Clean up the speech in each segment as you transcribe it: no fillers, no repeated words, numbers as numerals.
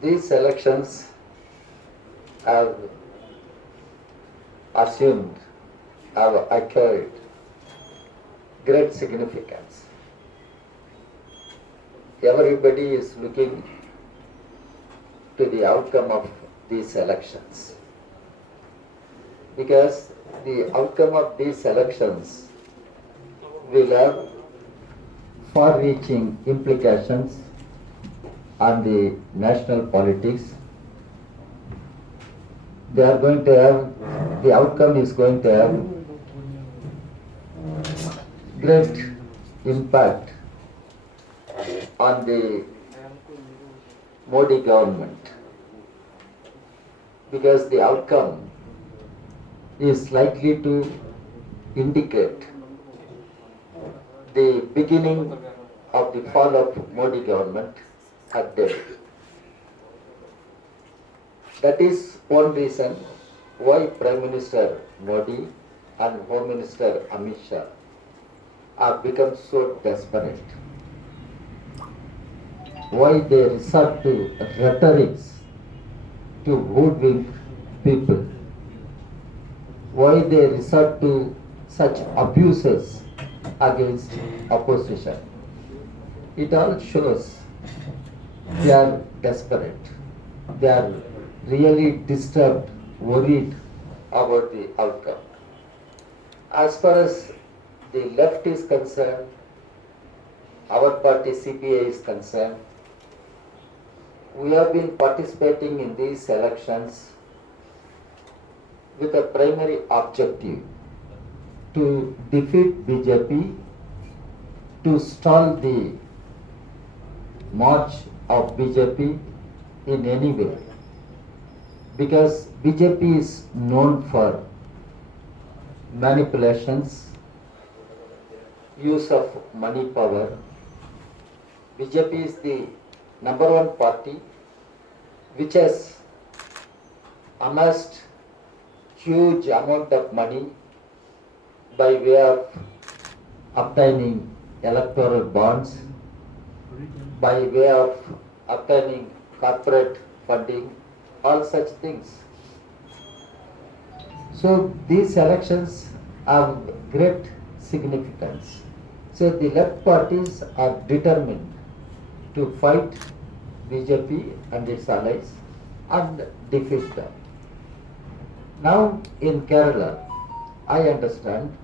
These elections have assumed, have acquired great significance. Everybody is looking to the outcome of these elections, because the outcome of these elections will have far-reaching implications on the national politics. They are going to have, the outcome is going to have great impact on the Modi government, because the outcome is likely to indicate the beginning of the fall of Modi government at Delhi. That is one reason why Prime Minister Modi and Home Minister Amit Shah have become so desperate. Why they resort to rhetorics to hoodwink people. Why they resort to such abuses against opposition. It all shows they are desperate. They are really disturbed, worried about the outcome. As far as the left is concerned, our party CPI is concerned, we have been participating in these elections with a primary objective to defeat BJP, to stall the march of BJP in any way, because BJP is known for manipulations, use of money power. BJP is the number one party which has amassed huge amount of money by way of obtaining electoral bonds, by way of obtaining corporate funding, all such things. So these elections have great significance. So the left parties are determined to fight BJP and its allies and defeat them. Now in Kerala, I understand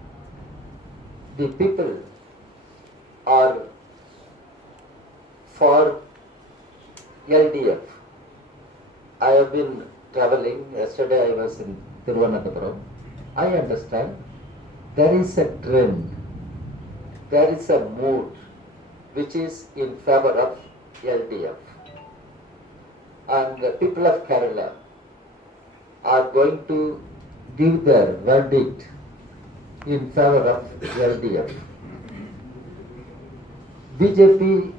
the people are for LDF. I have been traveling. Yesterday I was in Thiruvananthapuram. I understand there is a trend, there is a mood which is in favor of LDF. And the people of Kerala are going to give their verdict in favor of LDF. BJP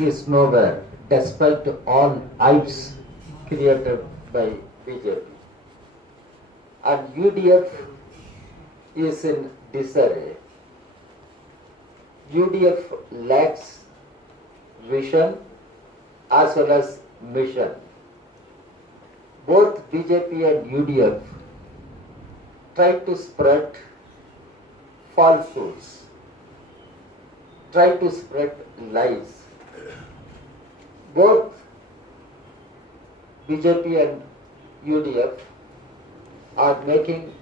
is nowhere despite all hypes created by BJP. And UDF is in disarray. UDF lacks vision as well as mission. Both BJP and UDF try to spread falsehoods, try to spread lies. Both BJP and UDF are making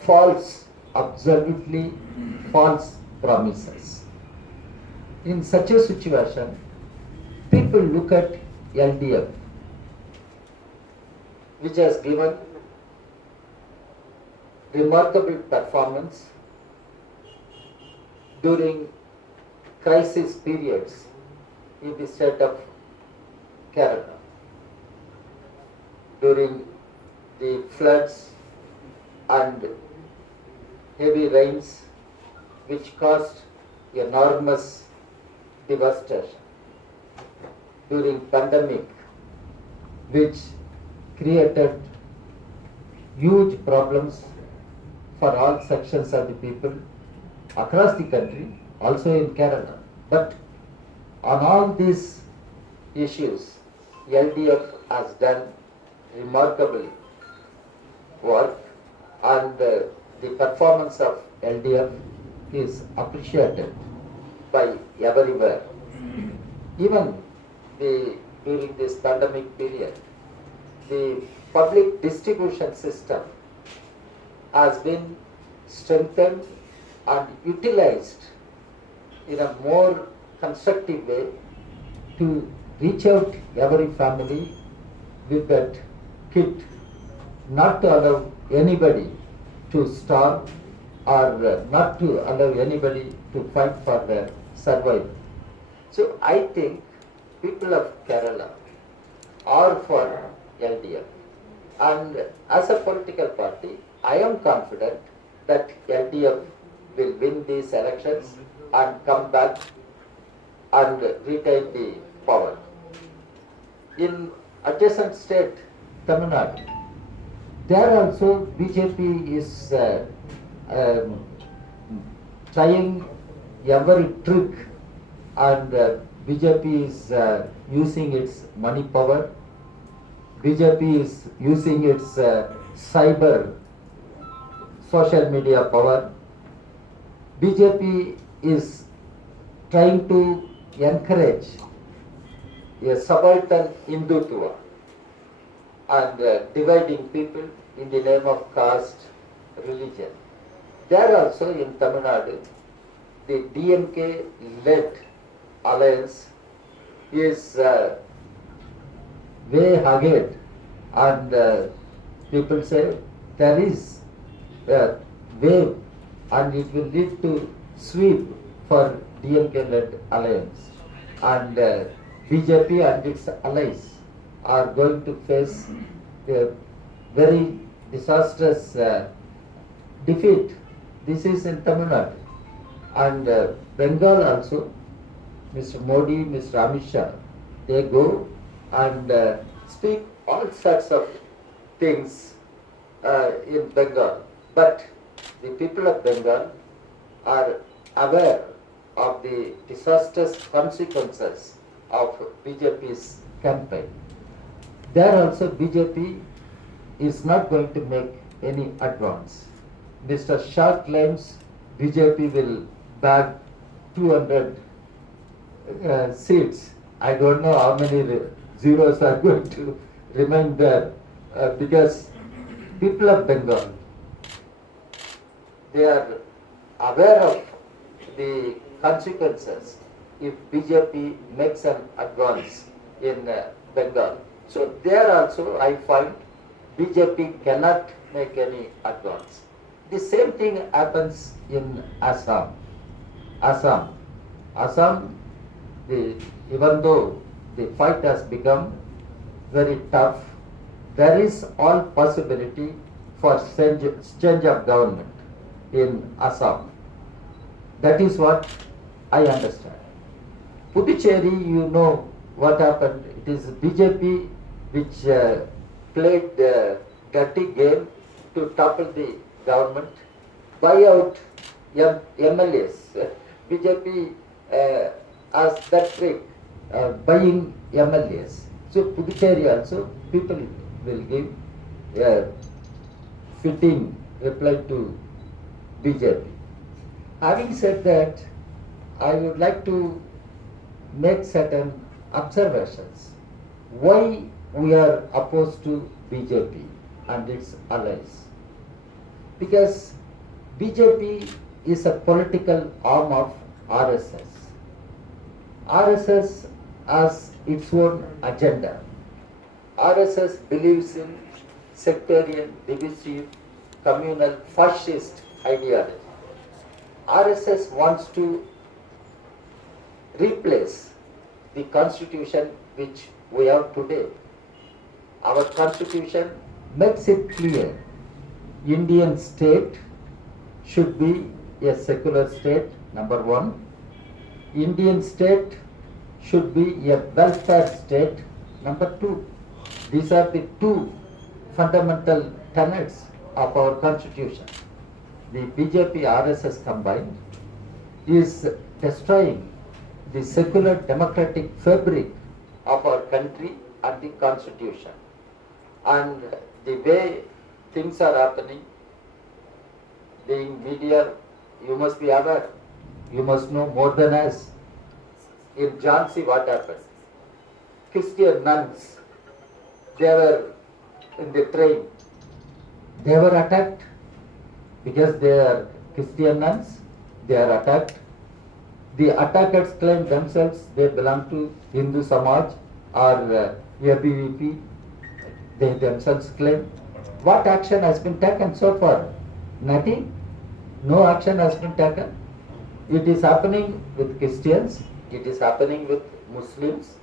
false, absolutely false promises. In such a situation, people look at LDF, which has given remarkable performance during crisis periods in the state of Kerala, during the floods and heavy rains which caused enormous devastation, during pandemic which created huge problems for all sections of the people across the country, also in Kerala. But on all these issues, LDF has done remarkable work, and the performance of LDF is appreciated by everywhere. Even during this pandemic period, the public distribution system has been strengthened and utilized in a more constructive way to reach out every family with that kit, not to allow anybody to starve or not to allow anybody to fight for their survival. So I think people of Kerala are for LDF, and as a political party, I am confident that LDF will win these elections and come back and retain the power. In adjacent state, Tamil Nadu, there also BJP is um, trying every trick, and BJP is using its money power. BJP is using its cyber social media power. BJP is trying to encourage a subaltern Hindutva and dividing people in the name of caste, religion. There also in Tamil Nadu, the DMK-led alliance is way ahead, and people say there is a wave and it will lead to sweep for DMK-led alliance, and BJP and its allies are going to face a very disastrous defeat. This is in Tamil Nadu, and Bengal also. Mr. Modi, Mr. Amit Shah, they go and speak all sorts of things in Bengal. But the people of Bengal are aware of the disastrous consequences of BJP's campaign. There also BJP is not going to make any advance. Mr. Shah claims BJP will bag 200 seats. I don't know how many zeros are going to remain there, because people of Bengal, they are aware of the consequences if BJP makes an advance in Bengal. So there also I find BJP cannot make any advance. The same thing happens in Assam. Assam, even though the fight has become very tough, there is all possibility for change of government in Assam. That is what I understand. Puducherry, you know what happened. It is BJP which played the dirty game to topple the government, buy out MLAs. BJP has that trick, buying MLAs. So Puducherry also, people will give a fitting reply to BJP. Having said that, I would like to make certain observations. Why we are opposed to BJP and its allies? Because BJP is a political arm of RSS. RSS has its own agenda. RSS believes in sectarian, divisive, communal, fascist ideology. RSS wants to replace the constitution which we have today. Our constitution makes it clear Indian state should be a secular state, number one. Indian state should be a welfare state, number two. These are the two fundamental tenets of our constitution. The BJP RSS combined is destroying the secular democratic fabric of our country and the constitution. And the way things are happening, being media, you must be aware, you must know more than us. In Jhansi, what happened? Christian nuns, they were in the train, they were attacked because they are Christian nuns, they are attacked. The attackers claim themselves they belong to Hindu Samaj or ABVP, they themselves claim. What action has been taken so far? Nothing. No action has been taken. It is happening with Christians, it is happening with Muslims,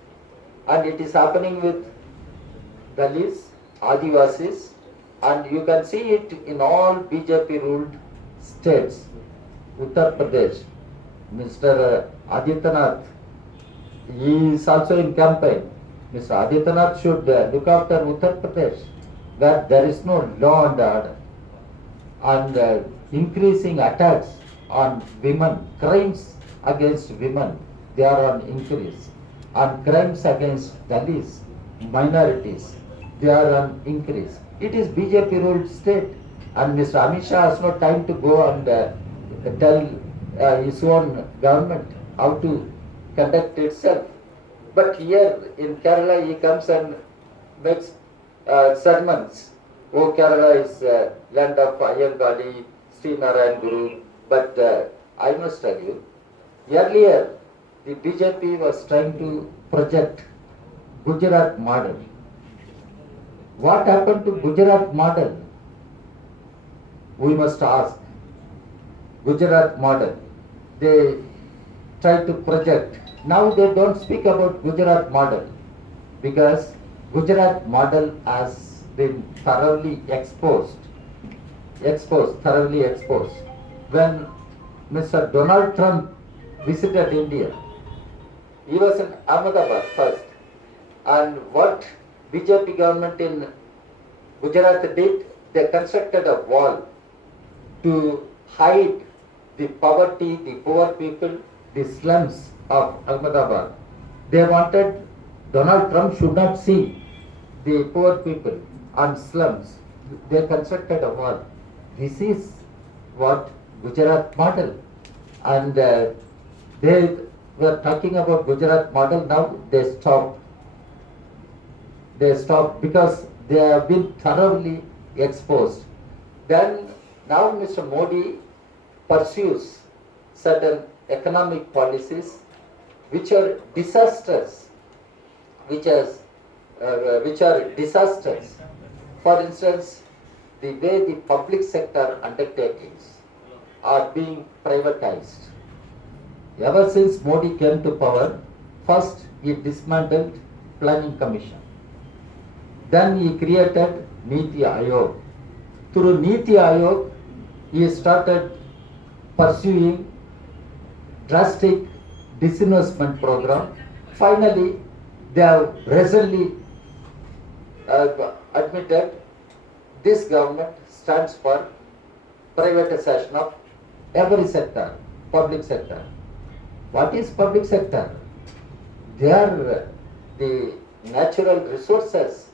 and it is happening with Dalits, Adivasis, and you can see it in all BJP ruled states. Uttar Pradesh, Mr. Adityanath, he is also in campaign. Mr. Adityanath should look after Uttar Pradesh, where there is no law and order, and increasing attacks on women, crimes against women, they are on increase, and crimes against Dalits, minorities, they are on increase. It is BJP ruled state, and Mr. Amit Shah has no time to go and tell his own government how to conduct itself. But here in Kerala, he comes and makes sermons. Oh, Kerala is land of Ayangali, Sri Narayan Guru. But I must tell you, earlier the BJP was trying to project Gujarat model. What happened to Gujarat model? We must ask. Gujarat model. They try to project. Now they don't speak about Gujarat model because Gujarat model has been thoroughly exposed. Thoroughly exposed. When Mr. Donald Trump visited India, he was in Ahmedabad first. And what BJP government in Gujarat did, they constructed a wall to hide the poverty, the poor people, the slums of Ahmedabad. They wanted Donald Trump should not see the poor people and slums. They constructed a wall. This is what Gujarat model. And they were talking about Gujarat model, now they stopped. They stopped because they have been thoroughly exposed. Then now Mr. Modi pursues certain economic policies which are disastrous, which are disastrous. For instance, the way the public sector undertakings are being privatized. Ever since Modi came to power, first he dismantled Planning Commission. Then he created Niti Aayog. Through Niti Aayog, he started pursuing drastic disinvestment program. Finally, they have recently admitted this government stands for privatization of every sector, public sector. What is public sector? They are the natural resources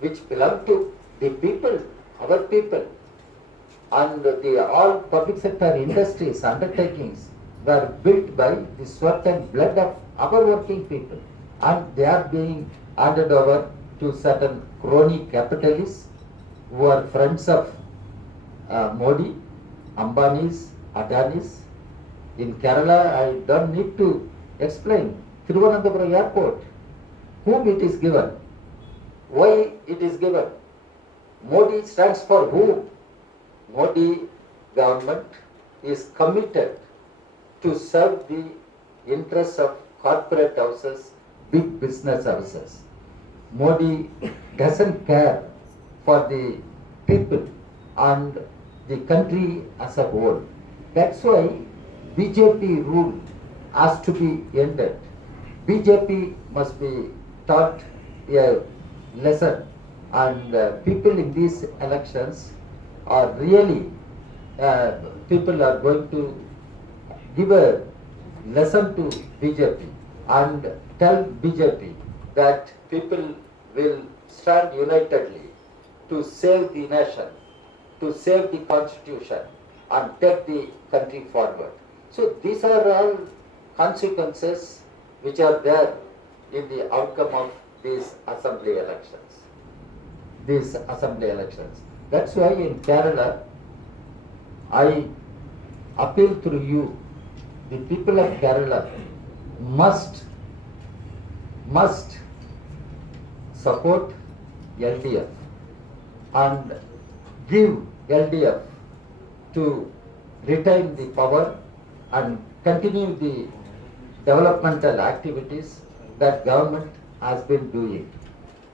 which belong to the people, our people. And all public sector industries, undertakings were built by the sweat and blood of our working people. And they are being handed over to certain crony capitalists who are friends of Modi, Ambanis, Adanis. In Kerala, I don't need to explain. Thiruvananthapuram Airport, whom it is given, why it is given. Modi stands for whom? Modi government is committed to serve the interests of corporate houses, big business houses. Modi doesn't care for the people and the country as a whole. That's why BJP rule has to be ended. BJP must be taught a lesson, and people in these elections are really, people are going to give a lesson to BJP and tell BJP that people will stand unitedly to save the nation, to save the constitution and take the country forward. So these are all consequences which are there in the outcome of these assembly elections. These assembly elections. That's why in Kerala, I appeal through you, the people of Kerala must support LDF and give LDF to retain the power and continue the developmental activities that government has been doing.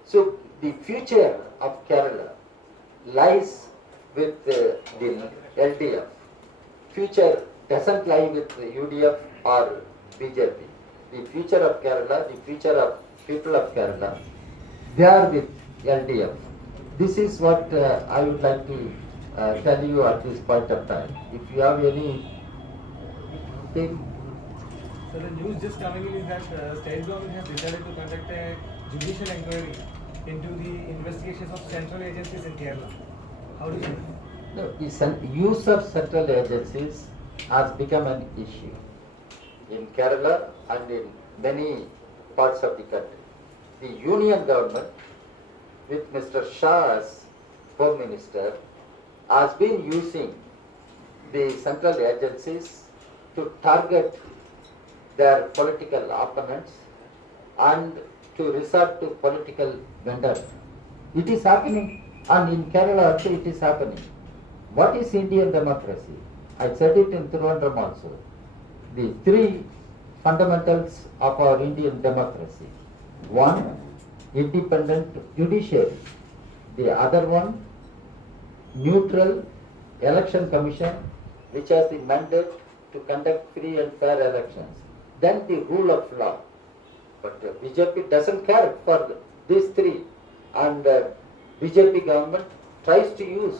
So the future of Kerala lies with the LDF. Future doesn't lie with the UDF or BJP. The future of Kerala, the future of people of Kerala, they are with LDF. This is what I would like to tell you at this point of time. If you have any thing. So the news just coming in is that state government has decided to conduct a judicial inquiry into the investigations of central agencies in Kerala. How do you see it? No, the use of central agencies has become an issue in Kerala and in many parts of the country. The union government, with Mr. Shah as Home Minister, has been using the central agencies to target their political opponents and to resort to political vendetta. It is happening, and in Kerala also it is happening. What is Indian democracy? I said it in Trivandrum also. The three fundamentals of our Indian democracy. One, independent judiciary. The other one, neutral election commission, which has the mandate to conduct free and fair elections. Then the rule of law. But BJP doesn't care for these three, and BJP government tries to use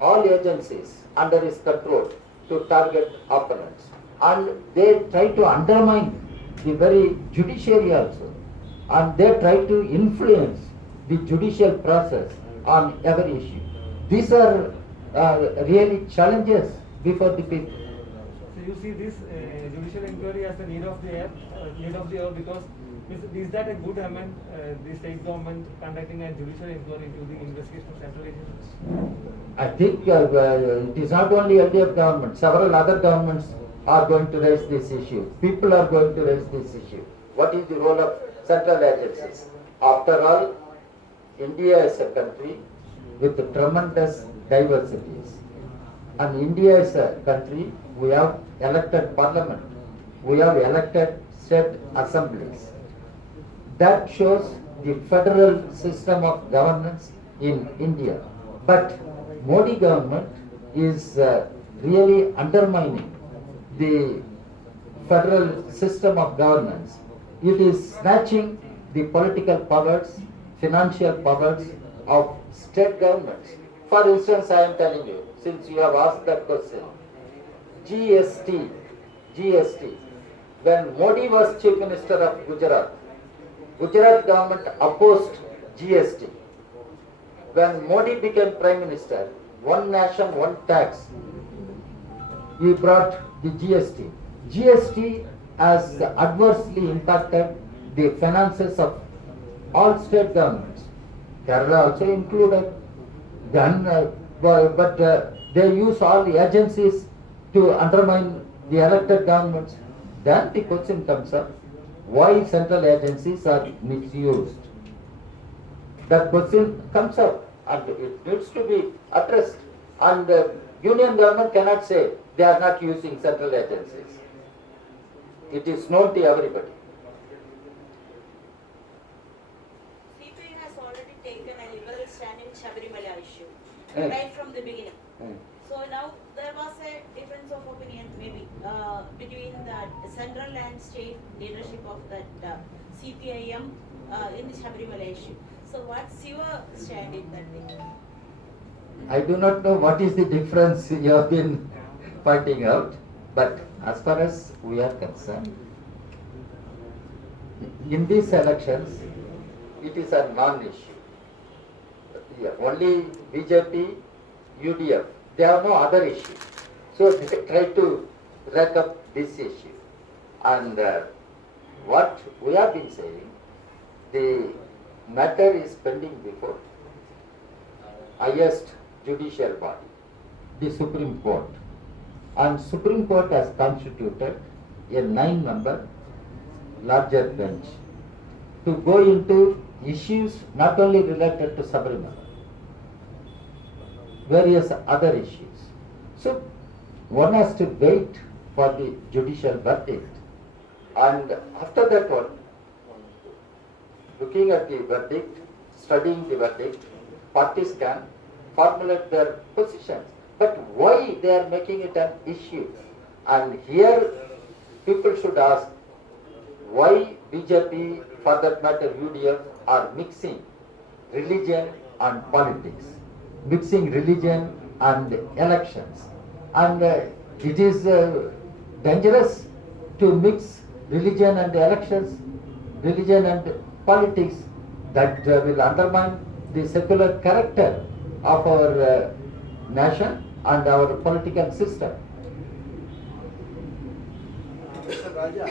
all agencies under its control to target opponents, and they try to undermine the very judiciary also, and they try to influence the judicial process on every issue. These are really challenges before the people. So you see this judicial inquiry as the need of the hour because is that a good amendment, the state government conducting a judicial inquiry into the investigation of central agencies? I think it is not only LDF government, several other governments are going to raise this issue. People are going to raise this issue. What is the role of central agencies? After all, India is a country with tremendous diversities. And India is a country, we have elected parliament, we have elected state assemblies. That shows the federal system of governance in India. But Modi government is really undermining the federal system of governance. It is snatching the political powers, financial powers of state governments. For instance, I am telling you, since you have asked that question, GST, when Modi was Chief Minister of Gujarat, Gujarat government opposed GST. When Modi became Prime Minister, one nation, one tax, he brought the GST. GST has adversely impacted the finances of all state governments, Kerala also included. Then, but they use all the agencies to undermine the elected governments. Then the question comes up, why central agencies are misused? That question comes up and it needs to be addressed. And union government cannot say they are not using central agencies. It is known to everybody. CPI has already taken a liberal stand in Shabarimala issue right from the beginning. So now there was a difference of opinion maybe between the central and state leadership of that CPIM in the Shabarimala issue. So what's your stand in that thing? I do not know what is the difference you have been pointing out, but as far as we are concerned, in these elections, it is a non-issue. Yeah, only BJP, UDF, they have no other issue. So they try to rack up this issue. And what we have been saying, the matter is pending before highest judicial body, the Supreme Court. And Supreme Court has constituted a 9-member larger bench to go into issues not only related to Sabarimala, various other issues. So one has to wait for the judicial verdict, and after that one, looking at the verdict, studying the verdict, parties can formulate their positions. But why they are making it an issue? And here people should ask why BJP, for that matter UDF, are mixing religion and politics, mixing religion and elections. And it is dangerous to mix religion and elections, religion and politics. That will undermine the secular character of our nation and our political system. Mr. Raja,